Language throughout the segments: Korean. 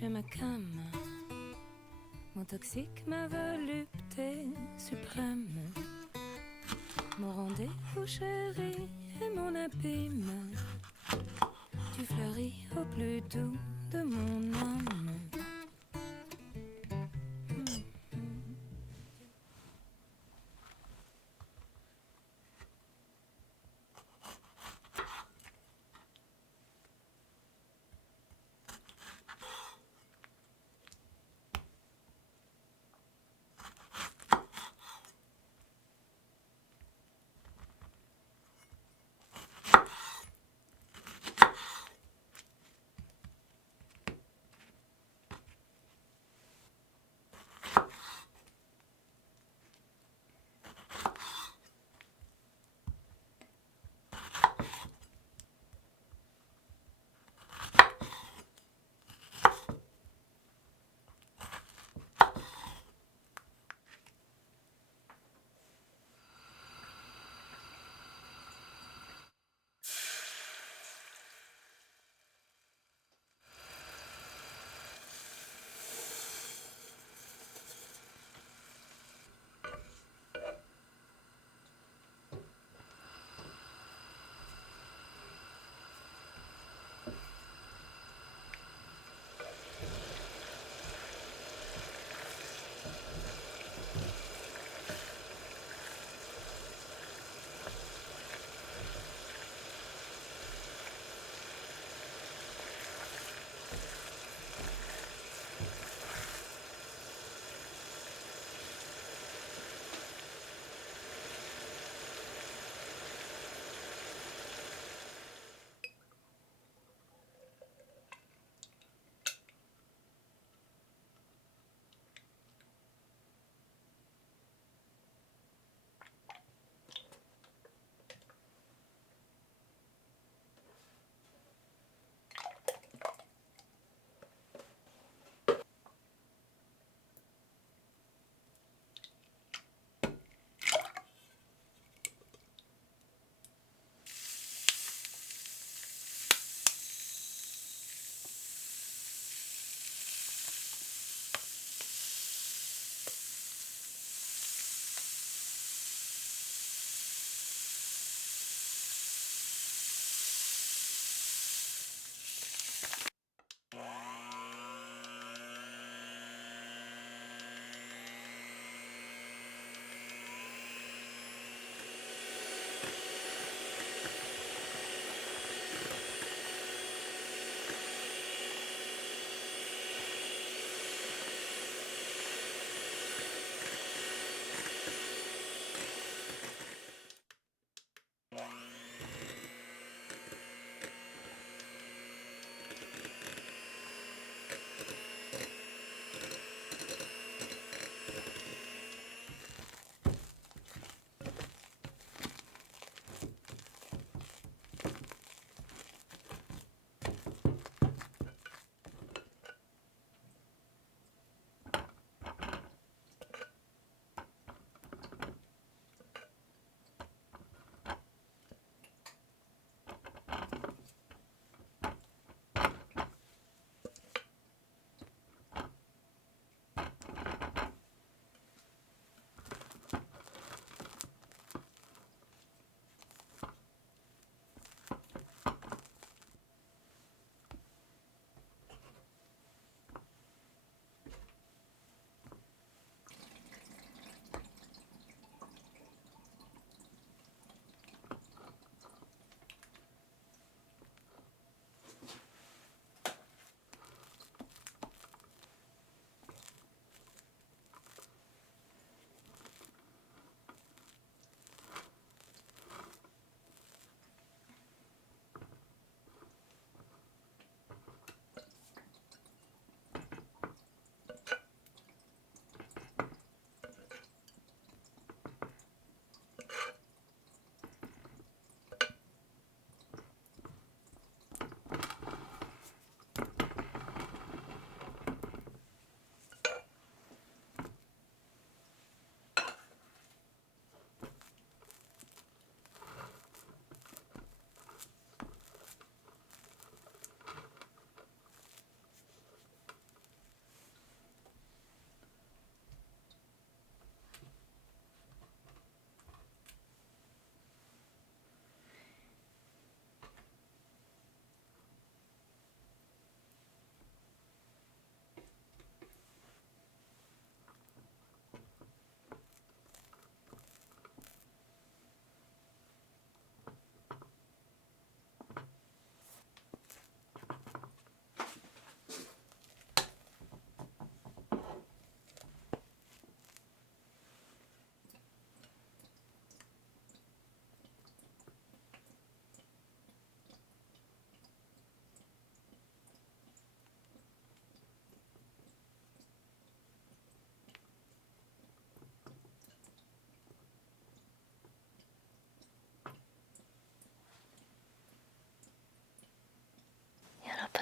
je me calme. Mon toxique, ma volupté suprême. Mon rendez-vous chéri et mon abîme. Tu fleuris au plus doux de mon âme.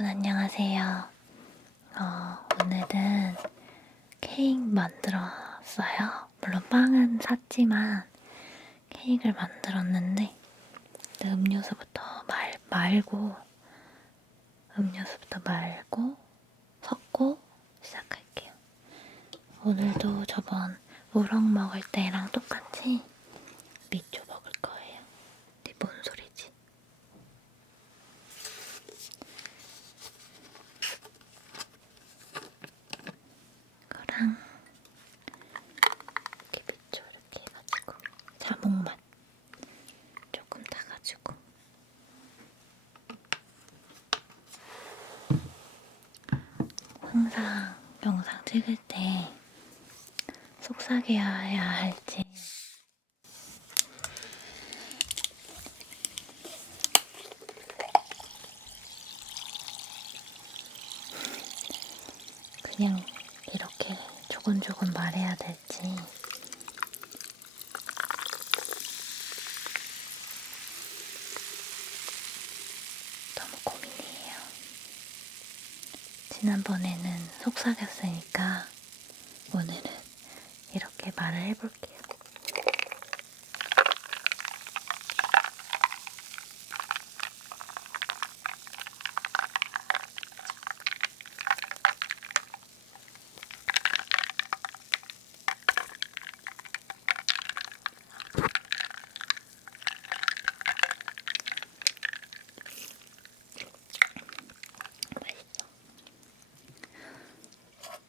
여러분 안녕하세요. 오늘은 케이크 만들었어요. 물론 빵은 샀지만 케이크를 만들었는데 음료수부터 말고 섞고 시작할게요. 오늘도 저번 우럭 먹을 때랑 똑같이 밑조 먹을 거예요. 근데 뭔 소리지? 이거랑 이렇게 밑조 이렇게 해가지고 자몽맛 조금 타가지고 항상 영상 찍을 때 속삭여야 할지 그냥 이렇게 조곤조곤 말해야 될지 너무 고민이에요. 지난번에는 속삭였으니까 오늘은 이렇게 말을 해볼게요. 맛있어.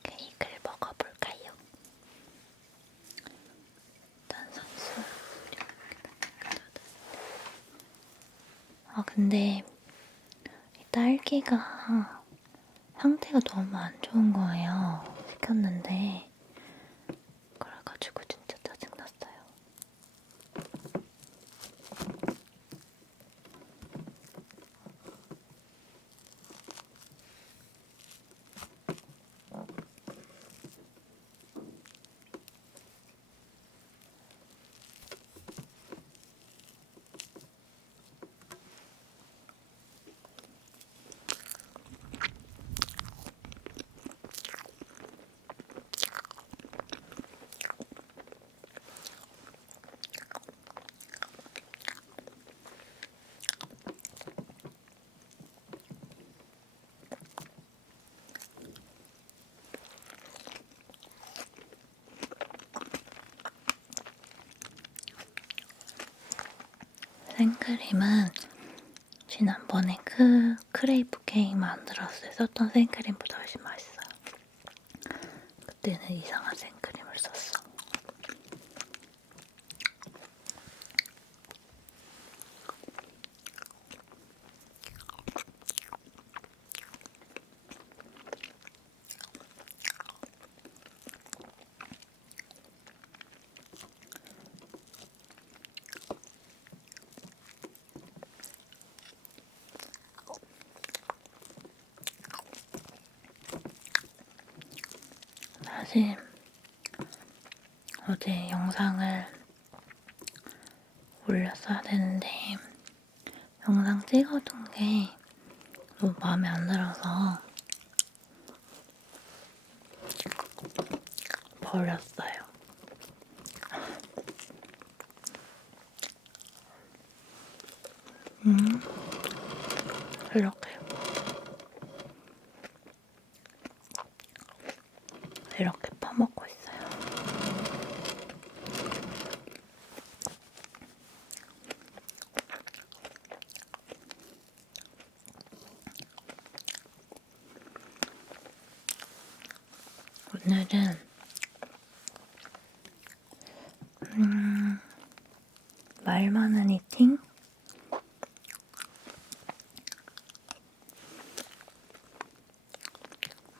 케이크를 먹어볼까요? 탄산수. 근데 이 딸기가 상태가 너무 안 좋은 거예요. 시켰는데 그래가지고 진짜 짜증났어요. 생크림은 지난번에 크레이프 케이크 만들었을 때 썼던 생크림보다 훨씬 맛있어요. 그때는 이상한 생크림을 썼어. 사실 어제 영상을 올렸어야 되는데 영상 찍어둔 게 너무 마음에 안 들어서 버렸어요. 이렇게 퍼먹고 있어요. 오늘은 말 많은 이팅?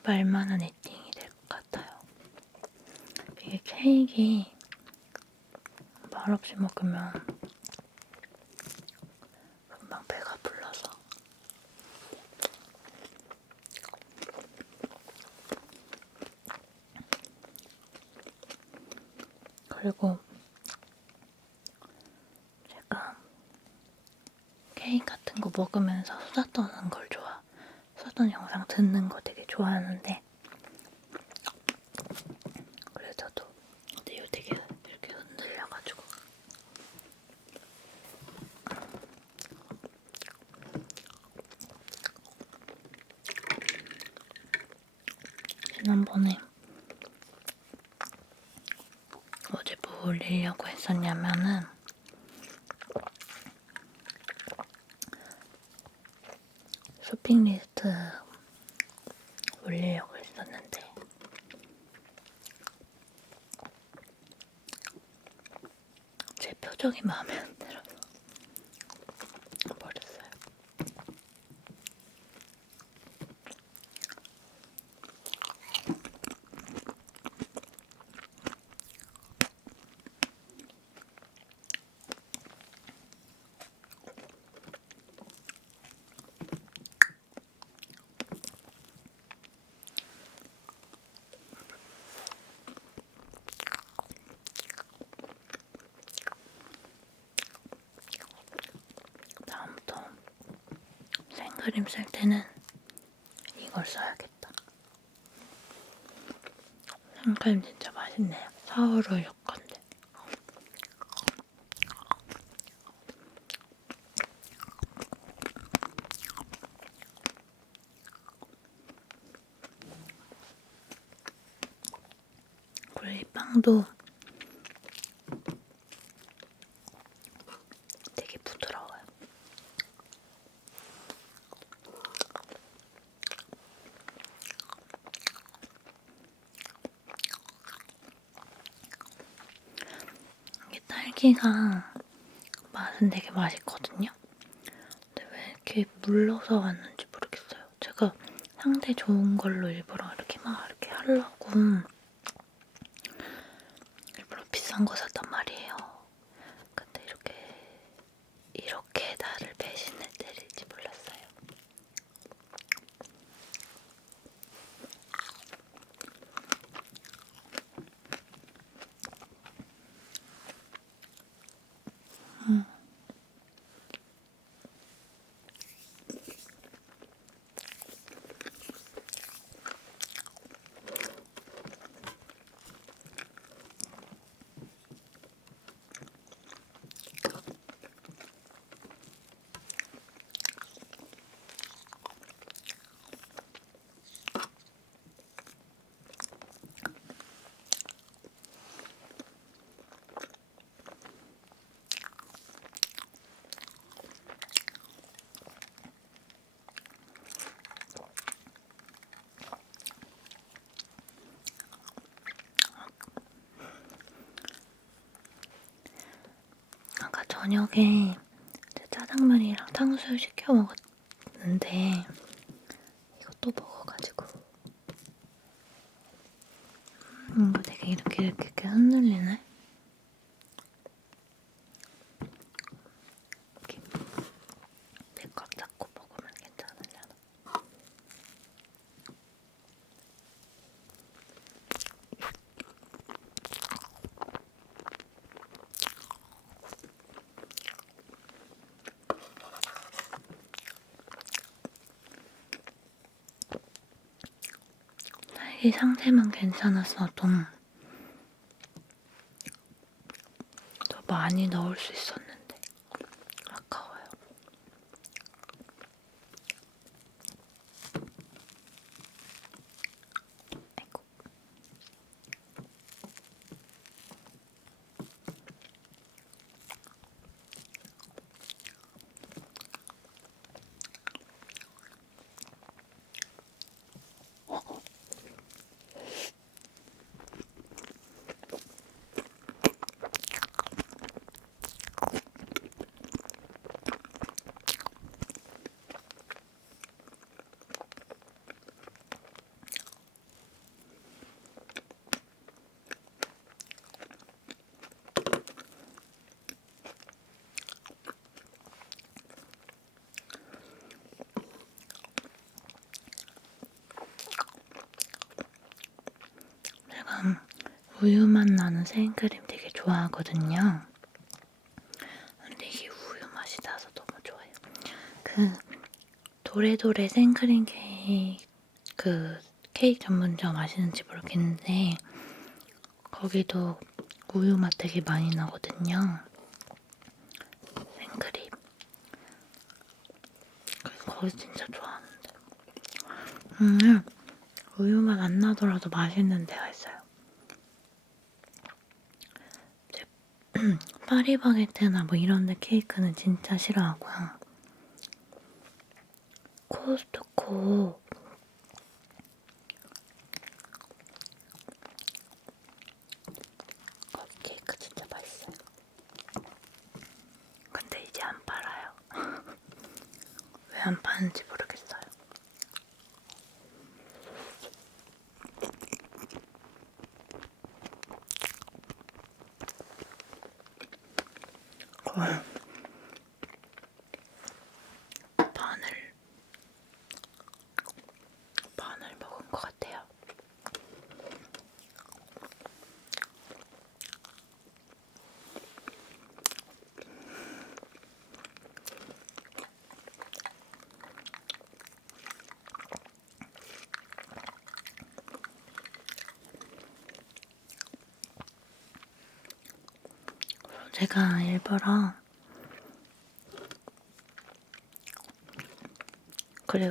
말 많은 이팅이 될 것 같아요. 이게 케이크 말없이 먹으면 금방 배가 불러서 그리고 제가 케이크 같은 거 먹으면서 수다 떠는 하던 영상 듣는 거 되게 좋아하는데 그래서 저도 근데 이거 되게 이렇게 흔들려가지고 지난번에 어제 뭐 올리려고 했었냐면은 쇼핑 리스트 올리려고 했었는데 제 표정이 마음에 안 들어서 버렸어요. 다음부터 생크림 쓸 때는 이걸 써야겠다. 생크림 진짜 맛있네요. 사우루 건데. 그리고 이 빵도 되게 부드러워요. 이게 딸기가 맛은 되게 맛있거든요. 근데 왜 이렇게 물러서 왔는지 모르겠어요. 제가 상태 좋은 걸로 일부러 이렇게 막 이렇게 하려고 일부러 비싼 거 샀단 말이에요. 근데 이렇게 나를 배신을 때릴지 몰랐어요. 아까 저녁에 짜장면이랑 탕수육 시켜 먹었는데 이것도 먹어가지고 이거 되게 이렇게 흔들리네. 이렇게 꽉 잡고 먹으면 괜찮으려나? 딸기 상태만 괜찮았어도 더 많이 넣을 수 있었는데 아까워요. 아이고. 제가 우유맛 나는 생크림 되게 좋아하거든요. 근데 이게 우유 맛이 나서 너무 좋아요. 그 도레도레 생크림 케이크 혹시 그 케이크 전문점 아시는지 모르겠는데 거기도 우유 맛 되게 많이 나거든요. 생크림. 그래서 거기 진짜 좋아하는데. 우유 맛 안 나더라도 맛있는 데가 있어요. 파리바게트나 뭐 이런 데 케이크는 진짜 싫어하고요. 코스트코 거기 케이크 진짜 맛있어요. 근데 이제 안 팔아요. 왜 안 파는지 모르겠어요. 거의 반을 먹은 것 같아요.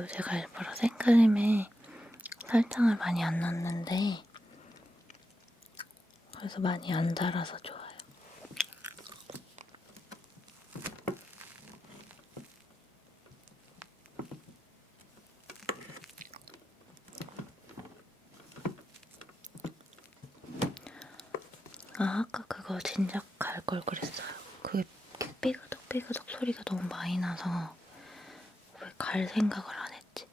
제가 일부러 생크림에 설탕을 많이 안 넣는데 그래서 많이 안 달아서 좋아요. 아까 그거 진작 갈 걸 그랬어요. 그게 삐그덕 소리가 너무 많이 나서 왜 갈 생각을 안 했지?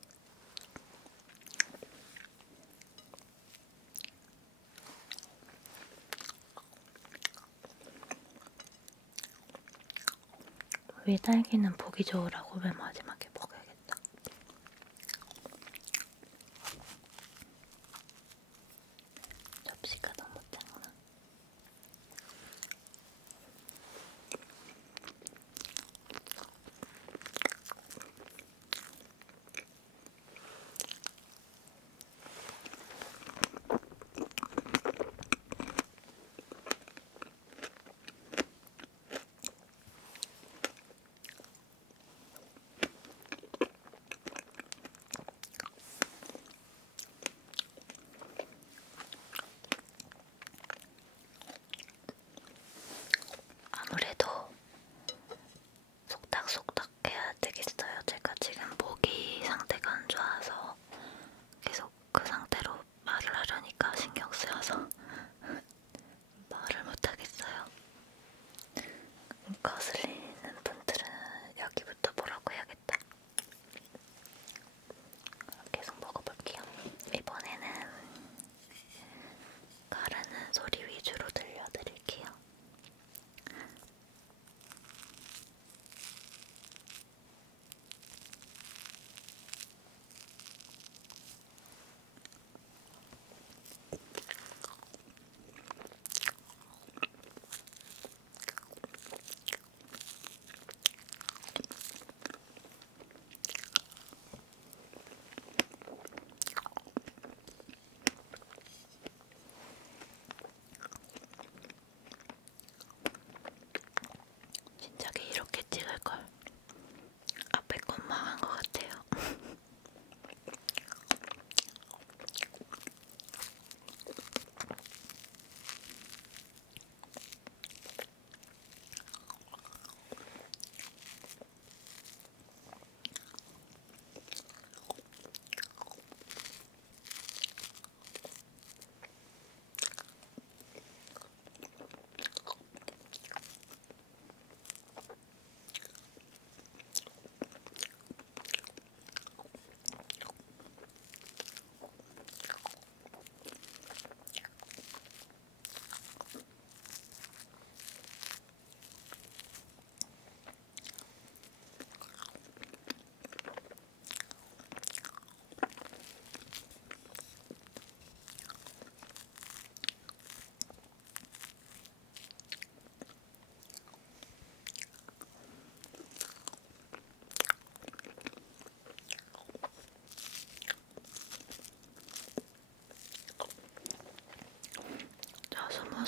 위 딸기는 보기 좋으라고 맨 마지막에 먹어야겠다. 접시가 너무 작나?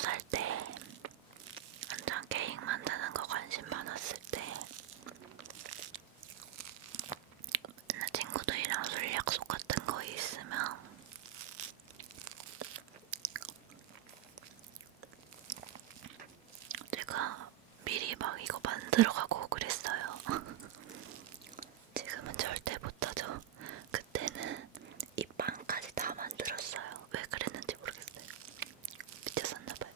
살 때 완전 케이크 만드는 거 관심 많았을 때 맨날 친구들이랑 술 약속 같은 거 있으면 제가 미리 막 이거 만들어가고 그랬어요. 지금은 절대 못하죠. 그때는 이 빵까지 다 만들었어요. 왜 그랬는지 모르겠어요. 미쳤었나봐요.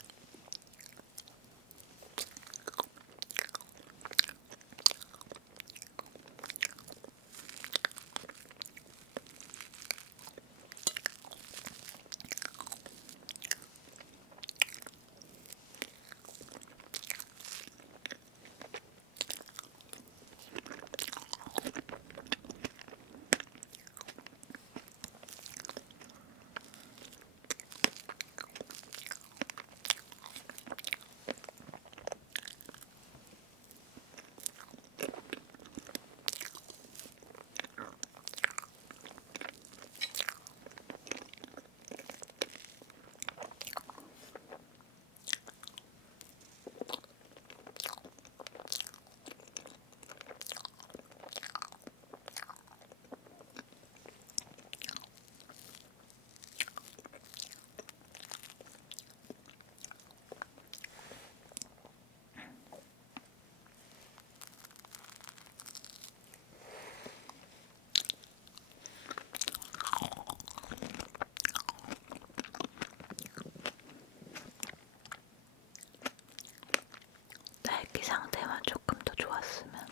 딸기 상태만 조금 더 좋았으면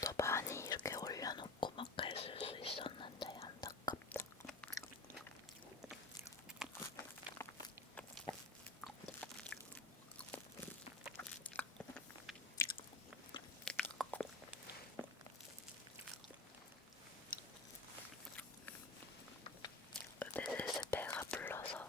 더 많이 이렇게 올려놓고 막 했을 수 있었는데 안타깝다. 근데 슬슬 배가 불러서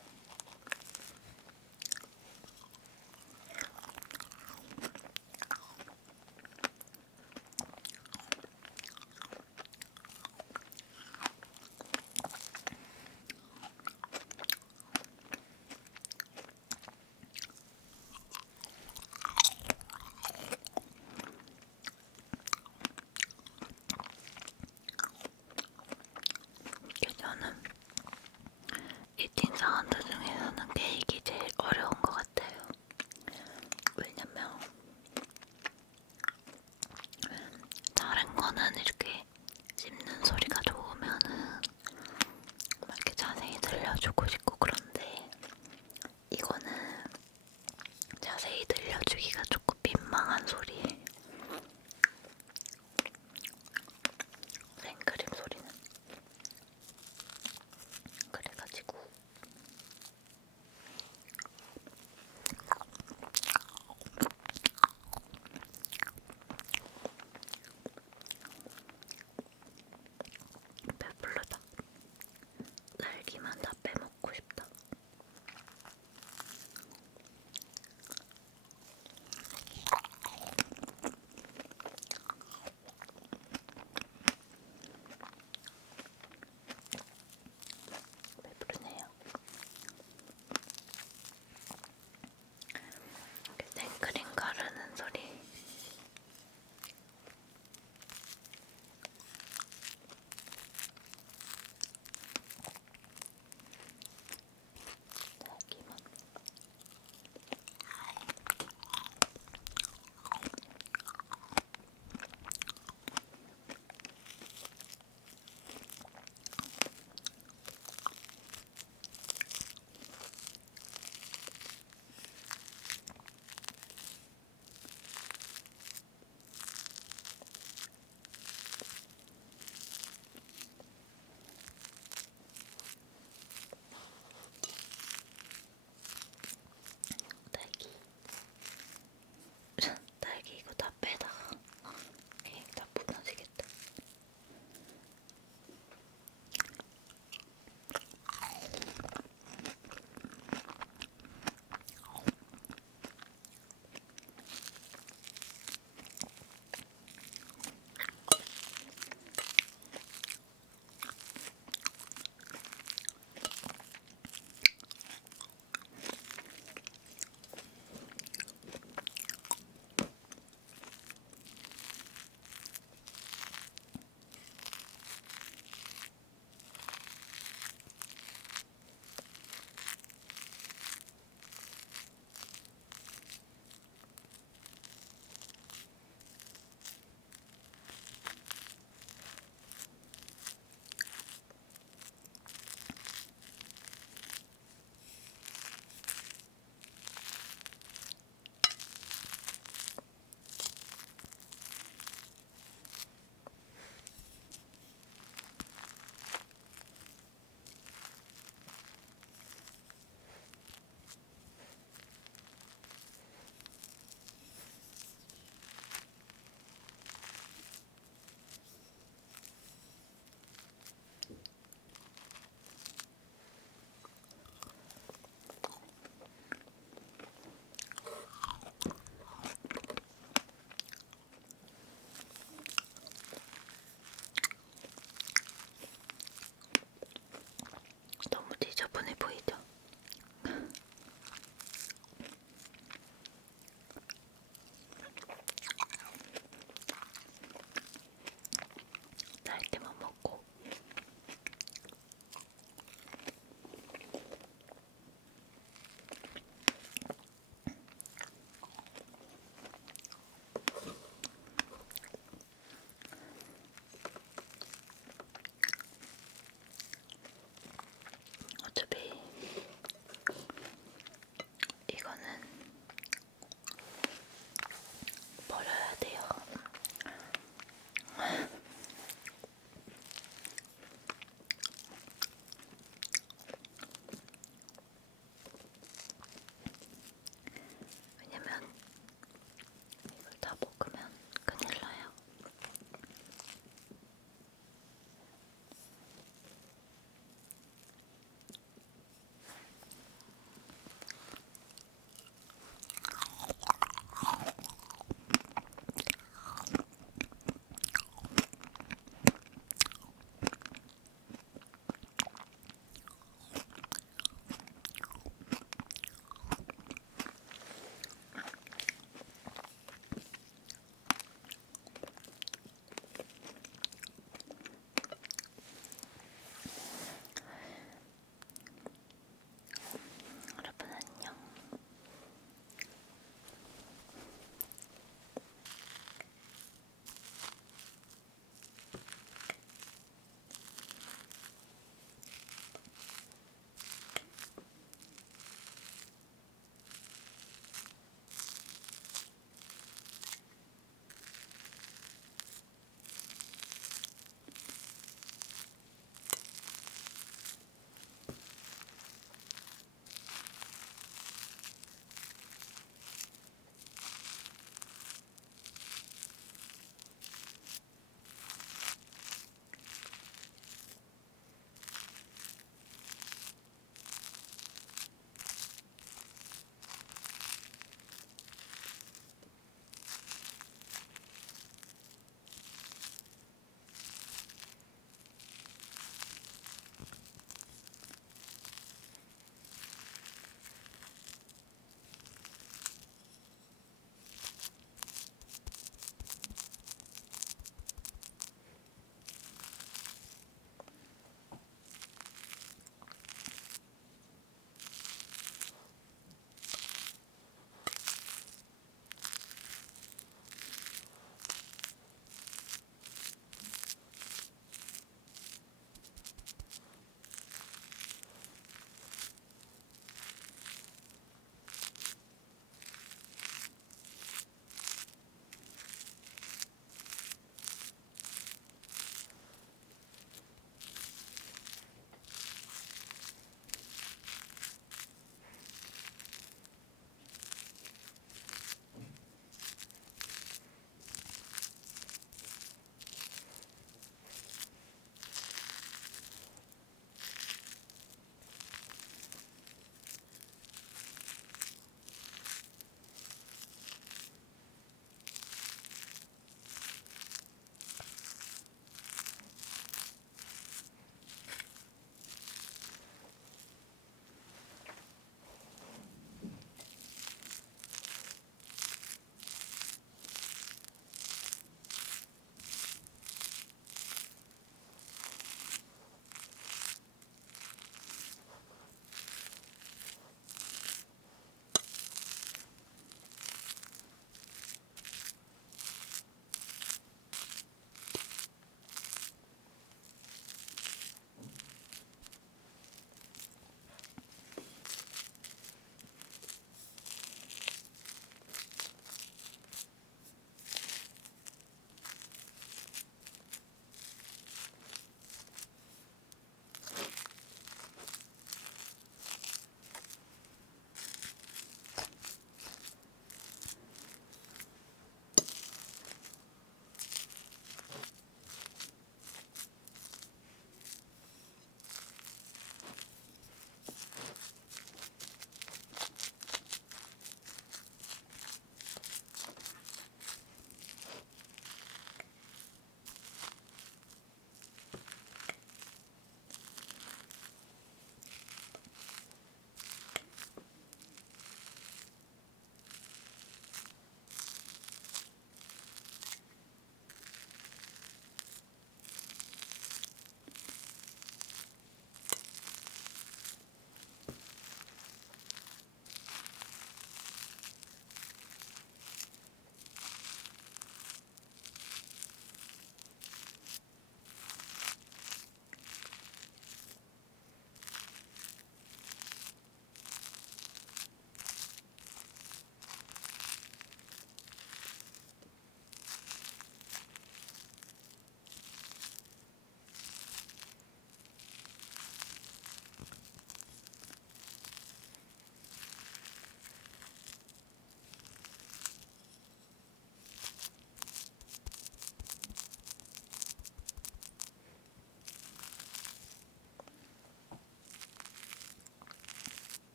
저는 이팅 사운드 중에서는 케이크 제일 어려운 것 같아요. 왜냐면 다른 거는 이렇게 씹는 소리가 좋으면은 막 이렇게 자세히 들려주고 싶고